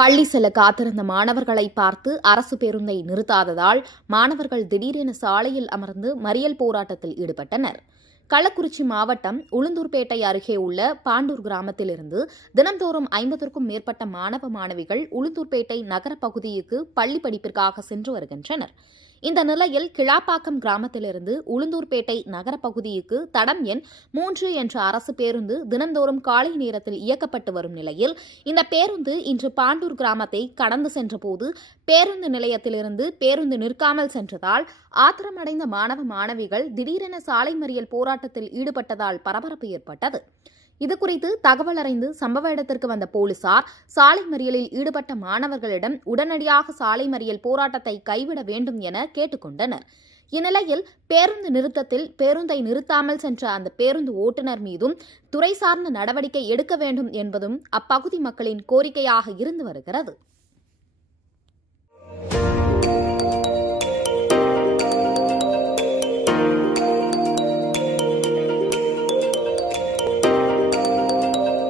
பள்ளி செல்ல காத்திருந்த மாணவர்களை பார்த்து அரசு பேருந்தை நிறுத்தாததால் மாணவர்கள் திடீரென சாலையில் அமர்ந்து மறியல் போராட்டத்தில் ஈடுபட்டனர். கள்ளக்குறிச்சி மாவட்டம் உளுந்தூர்பேட்டை அருகே உள்ள பாண்டூர் கிராமத்திலிருந்து தினம்தோறும் 50க்கும் மேற்பட்ட மாணவ மாணவிகள் உளுந்தூர்பேட்டை நகர பகுதிக்கு பள்ளி படிப்பிற்காக சென்று வருகின்றனர். இந்த நிலையில் கிளாப்பாக்கம் கிராமத்திலிருந்து உளுந்தூர்பேட்டை நகர பகுதிக்கு தடம் எண் 3 என்ற அரசு பேருந்து தினந்தோறும் காலை நேரத்தில் இயக்கப்பட்டு வரும் நிலையில் இந்த பேருந்து இன்று பாண்டூர் கிராமத்தை கடந்து சென்றபோது பேருந்து நிலையத்திலிருந்து பேருந்து நிற்காமல் சென்றதால் ஆத்திரமடைந்த மாணவ மாணவிகள் திடீரென சாலை மறியல் போராட்டத்தில் ஈடுபட்டதால் பரபரப்பு ஏற்பட்டது. இதுகுறித்து தகவல் அறிந்து சம்பவ இடத்திற்கு வந்த போலீசார் சாலை மறியலில் ஈடுபட்ட மாணவர்களிடம் உடனடியாக சாலை மறியல் போராட்டத்தை கைவிட வேண்டும் என கேட்டுக் கொண்டனர். இந்நிலையில் பேருந்து நிறுத்தத்தில் பேருந்தை நிறுத்தாமல் சென்ற அந்த பேருந்து ஓட்டுநர் மீதும் துறை சார்ந்த நடவடிக்கை எடுக்க வேண்டும் என்பதும் அப்பகுதி மக்களின் கோரிக்கையாக இருந்து வருகிறது.